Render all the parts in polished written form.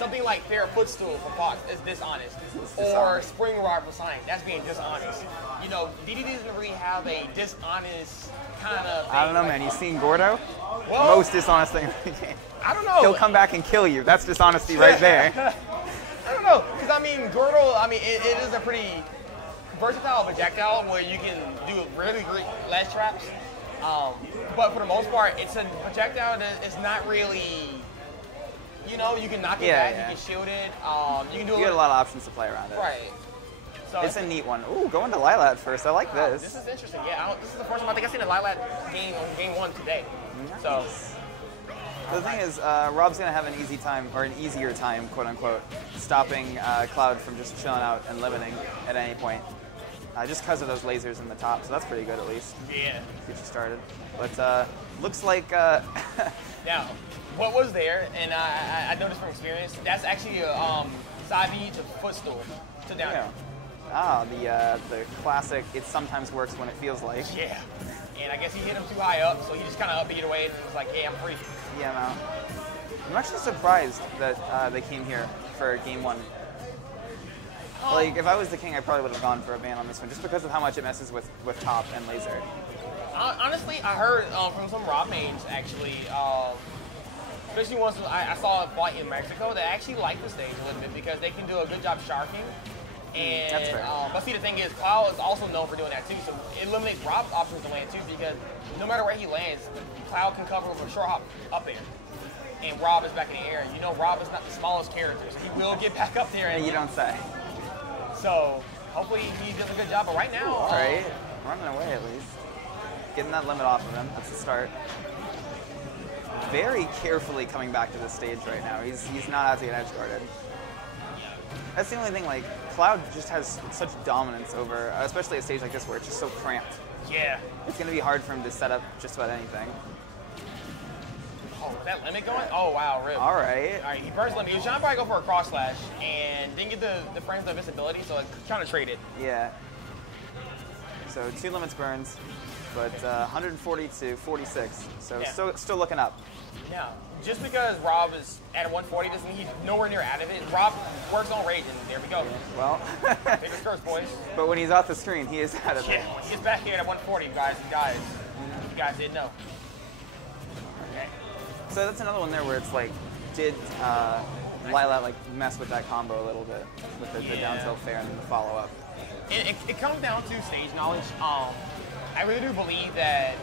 something like Fair Footstool for Fox is dishonest. Or Spring Rod for Sonic, that's being dishonest. You know, DDD doesn't really have a dishonest kind of thing. I don't know, man. You seen Gordo? Well, most dishonest thing in the game. I don't know. He'll come back and kill you. That's dishonesty right there. I don't know, because I mean, Gordo, I mean, it is a pretty versatile projectile where you can do really great ledge traps. But for the most part, it's a projectile that is not really, you know, you can knock it back, you can shield it, you can do you get a lot of options to play around it. Right. So it's a neat one. Ooh, going to Lilat first. I like this. This is interesting. Yeah, this is the first time I think I've seen a Lilat game on game 1 today. Nice. So the thing is, Rob's going to have an easy time, or an easier time, quote unquote, stopping Cloud from just chilling out and limiting at any point. Just because of those lasers in the top, so that's pretty good at least. Yeah. Get you started. But looks like... Now, what was there, and I noticed from experience, that's actually a side B to footstool to down. Yeah. Ah, the classic, it sometimes works when it feels like. Yeah. And I guess he hit him too high up, so he just kind of upbeat away and was like, hey, I'm free. Yeah, no. I'm actually surprised that they came here for game 1. Like, if I was the king, I probably would have gone for a ban on this one, just because of how much it messes with top and laser. Honestly, I heard from some Rob mains, actually, especially once I saw a fight in Mexico, they actually like the stage a little bit because they can do a good job sharking. And, that's fair. But see, the thing is, Cloud is also known for doing that too, so it eliminates Rob's options to land too, because no matter where he lands, Cloud can cover with a short hop up there. And Rob is back in the air. You know, Rob is not the smallest character, so he will get back up there. And you don't say. So, hopefully he does a good job, but right now... All right, running away at least. Getting that limit off of him, that's the start. Very carefully coming back to the stage right now. He's not out to get edge guarded. That's the only thing, like, Cloud just has such dominance over, especially a stage like this where it's just so cramped. Yeah. It's going to be hard for him to set up just about anything. Oh, is that limit going? Oh, wow, rip. All right. All right, he burns limit. He was trying to probably go for a cross slash and didn't get the frames of invincibility, so trying to trade it. Yeah. So 2 limits burns, but 140 to 46. So yeah. still looking up. Yeah. Just because Rob is at 140 doesn't mean he's nowhere near out of it. Rob works on rage, and there we go. Well. Take the skirts, boys. But when he's off the screen, he is out of it. Yeah, he's back here at 140, guys. You guys didn't know. Okay. So that's another one there where it's like, did Lilat like mess with that combo a little bit with the down tilt fair and then the follow up? It comes down to stage knowledge. I really do believe that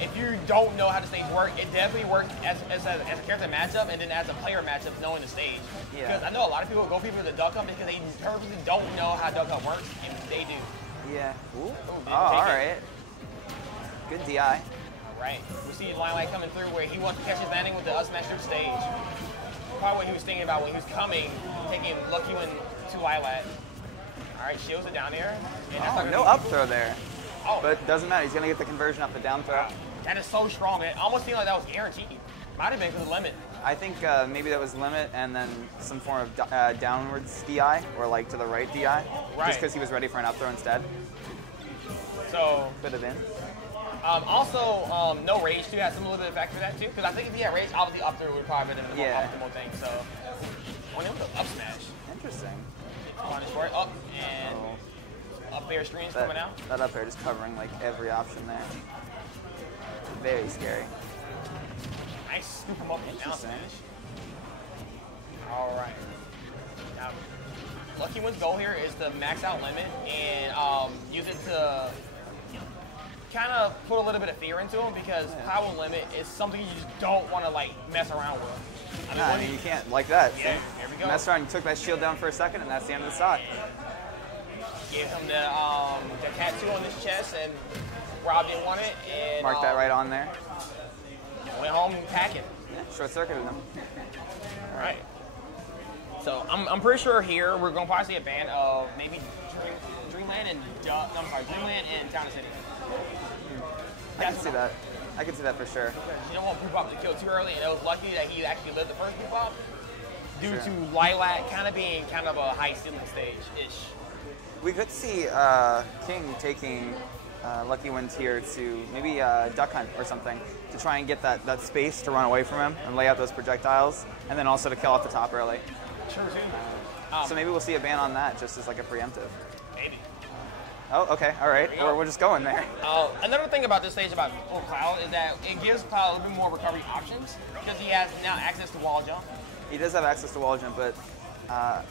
if you don't know how the stage works, it definitely works as a character matchup and then as a player matchup knowing the stage. Yeah. Because I know a lot of people go people to duck up because they purposely don't know how duck up works, and they do. Yeah. Ooh. Oh, all right. Good DI. Right. We see Limelight coming through where he wants to catch his landing with the up smash through stage. Probably what he was thinking about when he was coming, taking Luckywind to Lilat. All right, shields it down there. Oh, no up throw there. Oh. But doesn't matter. He's going to get the conversion off the down throw. Wow. That is so strong. It almost seemed like that was guaranteed. Might have been because of limit. I think maybe that was limit and then some form of downwards DI or like to the right DI. Right. Just because he was ready for an up throw instead. So. Could have been. Also, no rage too has some little bit of factor to that too. Because I think if he had rage, obviously up throw would probably been the more optimal thing. So. When it was up smash. Interesting. Punish for it. Up and. Up air streams coming out. That up air just covering like every option there. Very scary. Nice scoop him up and down smash. All right. Now, Luckywind's goal here is to max out limit and use it to kind of put a little bit of fear into him because power limit is something you just don't want to like mess around with. I mean you can't like that. Yeah, there we go. Mess around, you took that shield down for a second, and that's the end of the stock. Give him the tattoo on his chest, and Rob didn't want it. And, mark that right on there. Went home packing. Yeah, short circuited him. All right. So I'm pretty sure here we're going to probably see a ban of maybe Dreamland and Dreamland and Town City. I can see that. I can see that for sure. You don't want Poop Pop to kill too early, and it was lucky that he actually lived the first Poop Pop due to Lilat kind of being kind of a high ceiling stage-ish. We could see King taking Luckywind here to maybe Duck Hunt or something to try and get that space to run away from him and lay out those projectiles, and then also to kill off the top early. True, too. So maybe we'll see a ban on that just as like a preemptive. Maybe. Oh, okay, all right. Or we're just going there. Another thing about this stage about Cloud is that it gives Cloud a little bit more recovery options because he has now access to wall jump. He does have access to wall jump, but,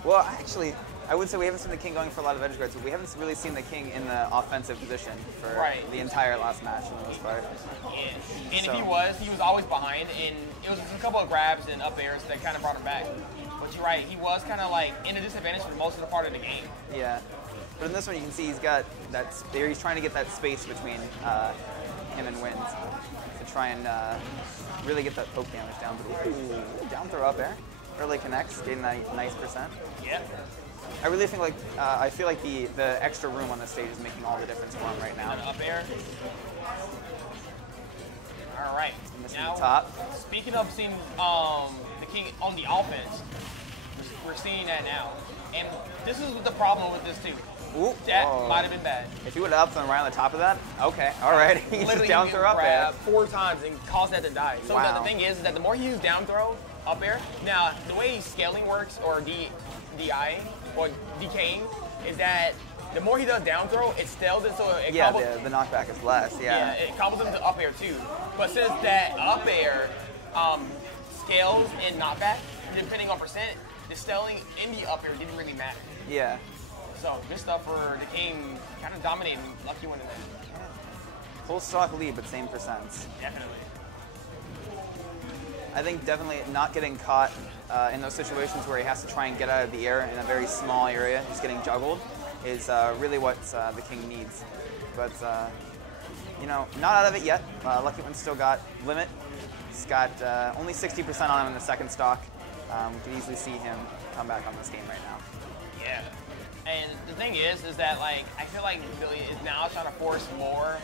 well, actually, I would say we haven't seen the King going for a lot of edge guards, but we haven't really seen the King in the offensive position for the entire last match for the most part. Yeah. And if he was always behind, and it was just a couple of grabs and up airs that kind of brought him back. But you're right, he was kind of like in a disadvantage for most of the part of the game. Yeah. But in this one, you can see he's got that. He's trying to get that space between him and Wind to try and really get that poke damage down. Ooh, down throw up air. Really connects, getting that nice percent. Yeah. I really think like I feel like the extra room on the stage is making all the difference for him right now. An up air. All right. Now, the top. Speaking of seeing the King on the offense, we're seeing that now, and this is the problem with this too. Ooh, that might have been bad. If he would have upped them right on the top of that, okay, all right. He's just down throw up air 4 times and caused that to die. So wow. the thing is that the more he uses down throw up air, now the way scaling works or DI or decaying is that the more he does down throw, it stales it, so it the knockback is less. Yeah, it combos him to up air too. But since that up air scales and knockback, depending on percent, the scaling in the up air didn't really matter. Yeah. So good stuff for the King, kind of dominating Luckywind in there. Full stock lead, but same percents. Definitely. I think definitely not getting caught in those situations where he has to try and get out of the air in a very small area, just getting juggled, is really what the King needs. But, you know, not out of it yet. Luckywind's still got limit. He's got only 60% on him in the second stock. We could easily see him come back on this game right now. Yeah. And the thing is that like I feel like Billy is now trying to force more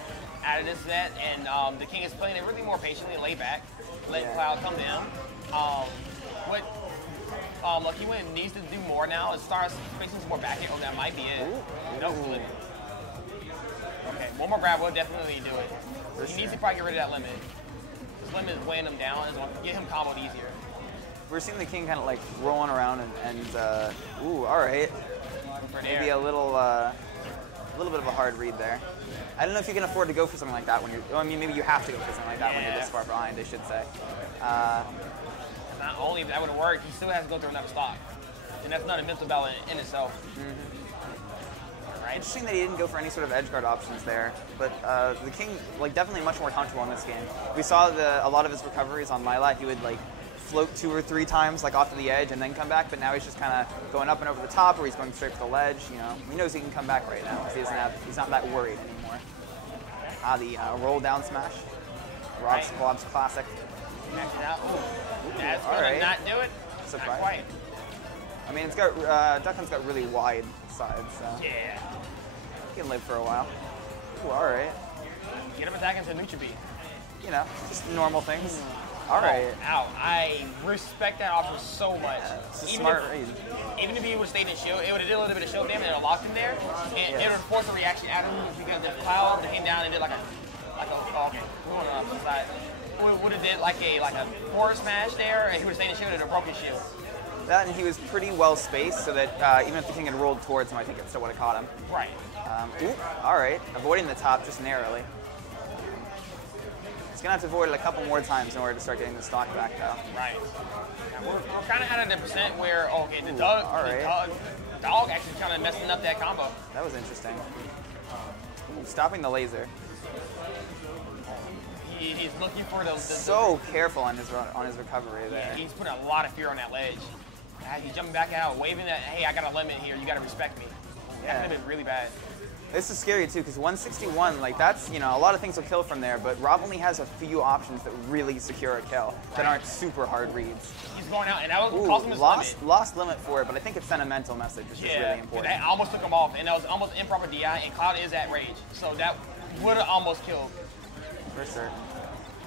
out of this set, and the King is playing it really more patiently, laid back, letting Cloud come to him. What Luckywind needs to do more now is start facing some more back air. Oh, that might be it. No, limit. Okay, one more grab will definitely do it. He needs to probably get rid of that limit. This limit is weighing him down and it's going to get him comboed easier. We're seeing the King kind of like rolling around and ooh, all right. Maybe a little bit of a hard read there. I don't know if you can afford to go for something like that when you're. Well, I mean, maybe you have to go for something like that when you're this far behind, I should say. Not only if that would have worked, he still has to go through another stock, and that's not a mental battle in itself. Right. Interesting that he didn't go for any sort of edge guard options there, but the King like definitely much more comfortable in this game. We saw a lot of his recoveries on Lilat. He would like float 2 or 3 times like off to the edge and then come back, but now he's just kind of going up and over the top, or he's going straight for the ledge. You know, he knows he can come back right now because he's not that worried anymore. The roll down smash, Rob's classic. Max it out. That's gonna not do it. Surprise. Not quite. I mean, it's got Duckman's got really wide sides, so yeah, he can live for a while. Ooh, all right. Get him attacking to neutral beat. You know, just normal things. All right. Ow. I respect that option so much. It's a smart read. Even if he would have stayed in shield, it would have did a little bit of shield damage and it locked him there. And it would have forced a reaction out of him because the Cloud came down and did like a okay. We went on the side. Would have did like a forward smash there, and he would have stayed in shield and a broken shield. That, and he was pretty well spaced, so that even if the King had rolled towards him, I think it still would have caught him. Right. Ooh, all right. Avoiding the top just narrowly. He's going to have to avoid it a couple more times in order to start getting the stock back, though. Right. Now we're kind of at a percent where, okay, the dog actually kind of messing up that combo. That was interesting. Ooh, stopping the laser. He's looking for the so careful on his recovery there. Yeah, he's putting a lot of fear on that ledge. He's jumping back out, waving that, hey, I got a limit here, you got to respect me. Yeah. That could have been really bad. This is scary too, because 161, like that's, you know, a lot of things will kill from there, but Rob only has a few options that really secure a kill that aren't super hard reads. He's going out, and that was costing him his limit. Lost limit for it, but I think it's sentimental message, which is really important. That almost took him off, and that was almost improper DI, and Cloud is at rage, so that would have almost killed. For certain.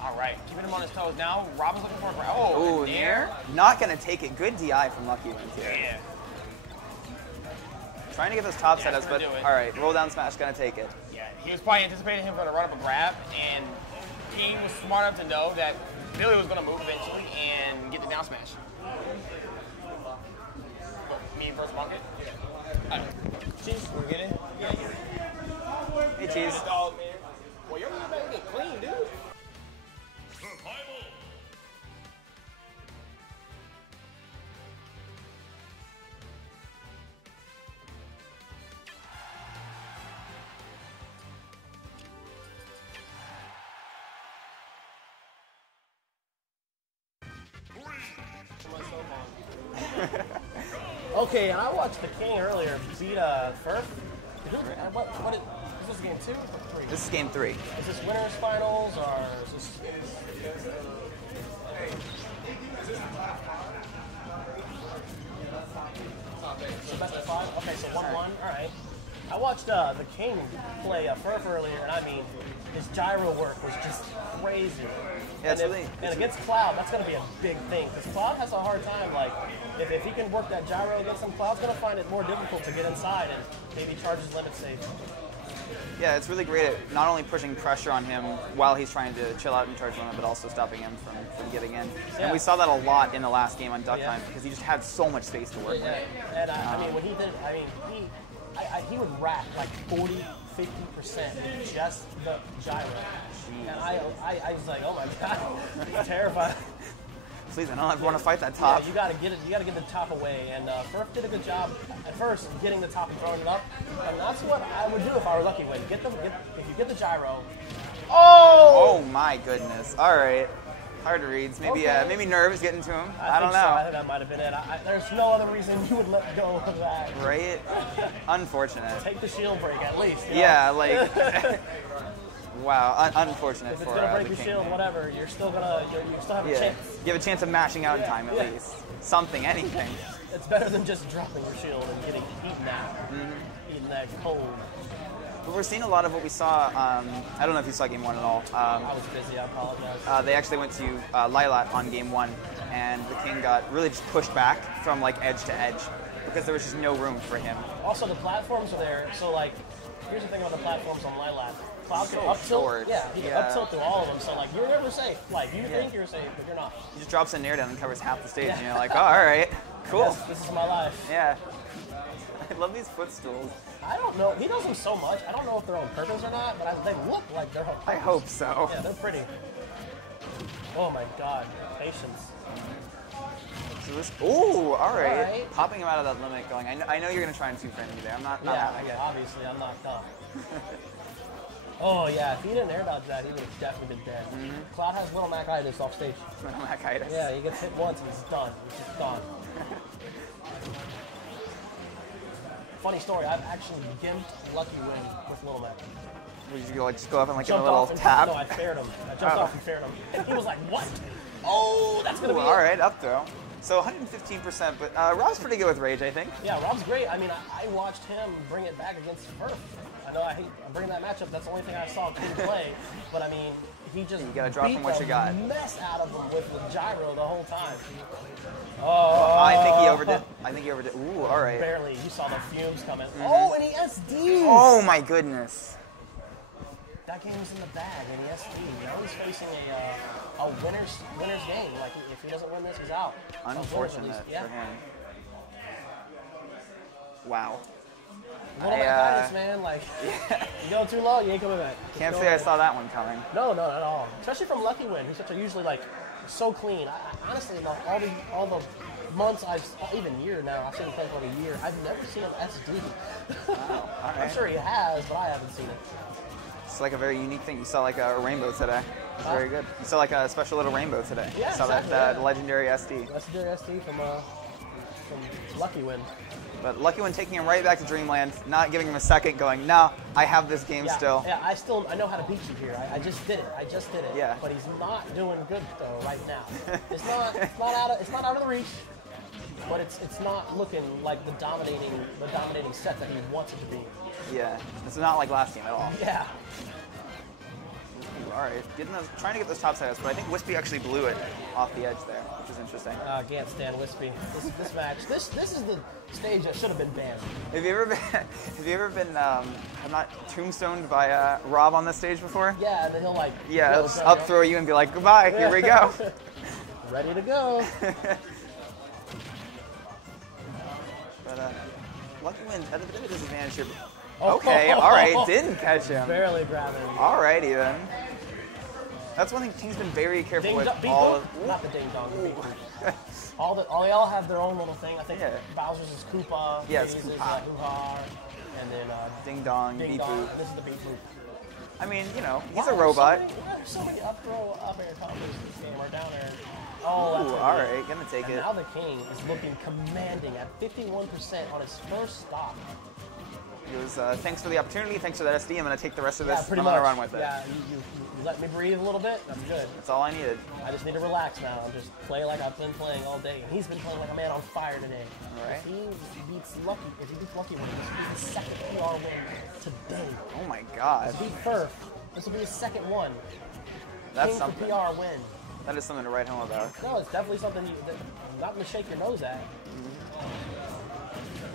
All right, keeping him on his toes now. Rob is looking for a Nair. Not going to take it. Good DI from Luckywind here. Yeah. Trying to get those top setups, but all right, roll down smash going to take it. Yeah, he was probably anticipating him for the run up a grab, and King was smart enough to know that Billy was going to move eventually and get the down smash. Market? Yeah. Cheese, we're getting? Yeah, yeah. Hey, Cheese. Dog, man. Well, you're really making it clean, dude. Okay, and I watched the King earlier beat Furf. What is this, game 2 or 3? This is game 3. Is this winners finals or is this? So best of 5? Okay, so 1-1. All right. I watched the King play Furf earlier, and I mean, his gyro work was just crazy. Yeah, and against Cloud, that's going to be a big thing because Cloud has a hard time. Like, if he can work that gyro against him, Cloud's going to find it more difficult to get inside and maybe charge his limit safe. Yeah, it's really great at not only pushing pressure on him while he's trying to chill out and charge limit, but also stopping him from getting in. Yeah. And we saw that a lot in the last game on Duck Time because he just had so much space to work with. And I mean, when he did it, I mean, he would rack like 40-50% with just the gyro. Jeez. And I was like, oh my god, I'm terrified. Please, I don't want to fight that top. Yeah, you gotta get it. You gotta get the top away. And Furf did a good job at first getting the top and throwing it up. And that's what I would do if I were Luckywind. If you get the gyro. Oh! Oh my goodness! All right, hard reads. Maybe maybe nerves getting to him. I don't know. So. I think that might have been it. There's no other reason you would let go of that. Right? Unfortunate. Take the shield break at least. You know? Yeah, like. Wow, unfortunate if it's for gonna break the your King. shield, whatever, you still have a chance. You have a chance of mashing out in time at least. Something, anything. It's better than just dropping your shield and getting eaten out. Eating that cold. But we're seeing a lot of what we saw. I don't know if you saw game 1 at all. I was busy. I apologize. They actually went to Lilat on game 1, and the King got really just pushed back from like edge to edge because there was just no room for him. Also, the platforms are there, so like, here's the thing about the platforms on Lilat. Cloud can up tilt. Yeah, he can up tilt through all of them. So like, you're never safe. Like, you think you're safe, but you're not. He just drops a nair down and covers half the stage, and you're like, oh, all right, cool. This is my life. Yeah. I love these footstools. I don't know. He does them so much. I don't know if they're on purpose or not, but they look like they're on purpose. I hope so. Yeah, they're pretty. Oh my god, patience. Ooh, all right. Popping him out of that limit, going, I know you're going to try and two-frame me there. I'm not having it. Obviously, I'm not done. Oh, yeah, if he didn't air dodge that, he would have definitely been dead. Cloud has Little Mac-itis off stage. Little Mac-itis. Yeah, he gets hit once and he's done. He's just gone. Funny story, I've actually gimped Luckywind with Little Mac. Would you just go up and like give him a little tap? No, I fared him. I jumped off and fared him. And he was like, what? Oh, that's going to be all right, up throw. So 115%, but Rob's pretty good with Rage, I think. Yeah, Rob's great. I mean, I watched him bring it back against Furf. I know I'm bringing that matchup. That's the only thing I saw King play. But I mean, he just gotta drop him what you got. Mess out of him with the gyro the whole time. Oh, I think he overdid. Ooh, all right. Barely. You saw the fumes coming. Oh, and he SD'd. Oh my goodness. That game was in the bag, and he SD'd. Now he's facing a winner's game. Like, if he doesn't win this, he's out. Unfortunate for him. Wow. Little Mac-itis, man. Like, you go too low, you ain't coming back. Can't say I saw that one coming. No, not at all. Especially from Luckywind, who's usually like so clean. Honestly, all the months even year now, I've seen him play for a year. I've never seen him SD. Wow. All right. I'm sure he has, but I haven't seen it. It's like a very unique thing. You saw like a rainbow today. It's very good. You saw like a special little rainbow today. Yeah, you saw that legendary SD. Legendary SD from Luckywind. But Luckywind taking him right back to Dreamland, not giving him a second, going, no, I have this game still. Yeah, I know how to beat you here. I just did it. Yeah. But he's not doing good though right now. It's not out of the reach. But it's not looking like the dominating set that he wants it to be. Yeah, it's not like last game at all. Yeah. All right, trying to get those top siders, but I think Wispy actually blew it off the edge there, which is interesting. I can't stand Wispy. This match, this is the stage that should have been banned. Have you ever been not tombstoned by Rob on this stage before? Yeah, and then he'll like he'll just up throw you and be like, goodbye, here we go. Ready to go. But Luckywind at a bit of a disadvantage here. Okay, all right, didn't catch him. Barely grab him. All right, even. That's one thing King's been very careful with. All of, not the ding dong. The they all have their own little thing. I think Bowser's is Koopa. Yeah, it's Dave's Koopa. is Hoo-Har, and then Ding Dong, Ding Beep Dong. Boop. And this is the Beep Boop. I mean, you know, he's a robot. Why are so many up throw up air combos in this game or down air? Oh, Ooh, all right, gonna take it. Now the King is looking commanding at 51% on his first stop. It was thanks for the opportunity, thanks for that SD. I'm gonna take the rest of this. Pretty I'm much. gonna run with it. Yeah, you let me breathe a little bit. I'm good. That's all I needed. I just need to relax now and just play like I've been playing all day. And he's been playing like a man on fire today. All right. If he beats Luckywind, this will be his second PR win today. Oh my God. If he beat Furf, this will be his second one. That's King something. for PR win. That is something to write home about. No, it's definitely something not to shake your nose at.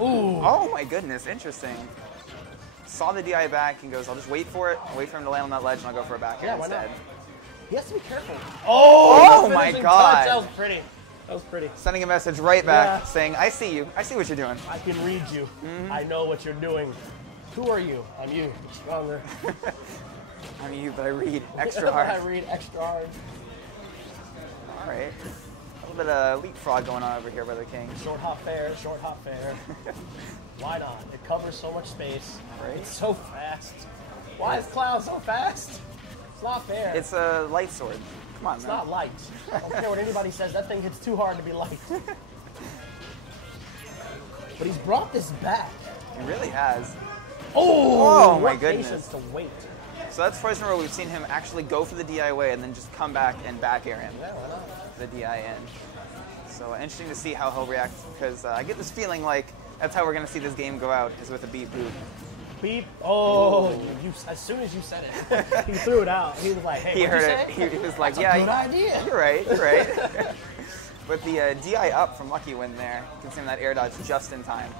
Ooh. Oh my goodness, interesting. Saw the DI back and goes, I'll just wait for it, wait for him to land on that ledge, and I'll go for a back air instead. He has to be careful. Oh my God. Touch. That was pretty. That was pretty. Sending a message right back saying, I see you. I see what you're doing. I can read you. I know what you're doing. Who are you? I'm you. Stronger. I'm you, but I read extra hard. I read extra hard. All right. A little bit of leapfrog going on over here by the King. Short hop fair, short hop fair. Why not? It covers so much space. Right. It's so fast. Why is Cloud so fast? It's not fair. It's a light sword. Come on, It's man. not light. I don't care what anybody says. That thing hits too hard to be light. But he's brought this back. He really has. Oh my what goodness. Patience to wait. So that's first in a row we've seen him actually go for the DI away and then just come back and back air him. Yeah, why not? The DI in. So interesting to see how he'll react because I get this feeling like that's how we're going to see this game go out, is with a beep boop. Beep. Oh, as soon as you said it, he threw it out. He was like, hey, He what'd heard you it. say? He was like, That's yeah, a good idea. You're right, you're right. With the DI up from Luckywind there, considering that air dodge just in time.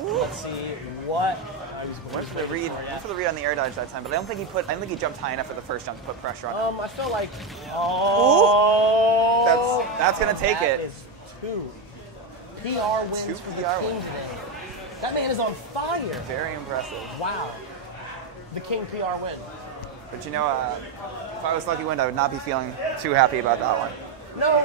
Ooh. Let's see what. Went for the read. Went for the read on the air dodge that time, but I don't think he jumped high enough for the first jump to put pressure on him. I feel like. Oh. That's gonna take it. That is two PR wins Two for the PR King wins. today. That man is on fire. Very impressive. Wow. The King PR win. But you know, if I was Luckywind, I would not be feeling too happy about that one. No.